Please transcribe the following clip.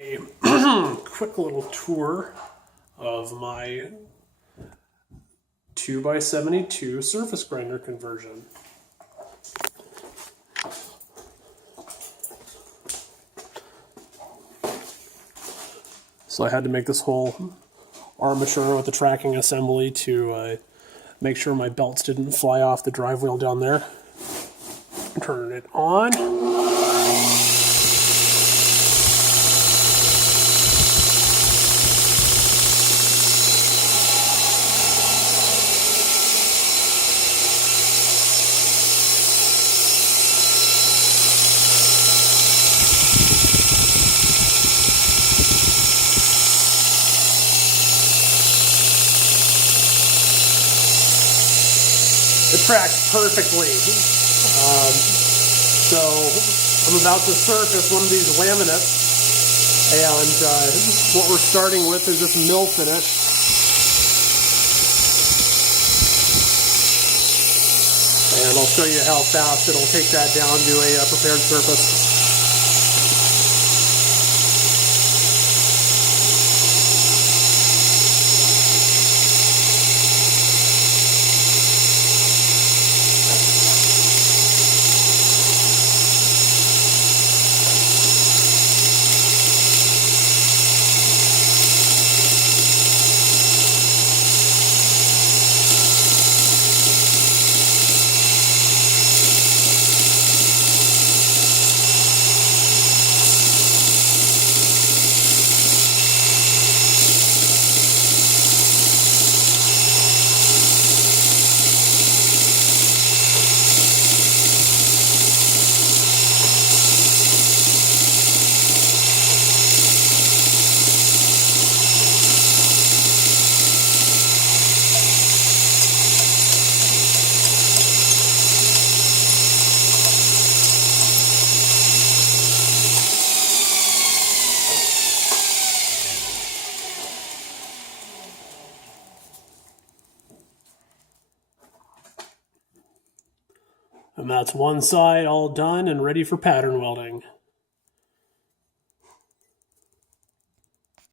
A quick little tour of my 2x72 surface grinder conversion. So I had to make this whole armature with the tracking assembly to make sure my belts didn't fly off the drive wheel down there. Turn it on. It tracks perfectly. So I'm about to surface one of these laminates, and what we're starting with is this mill finish. And I'll show you how fast it'll take that down to a prepared surface. And that's one side all done and ready for pattern welding.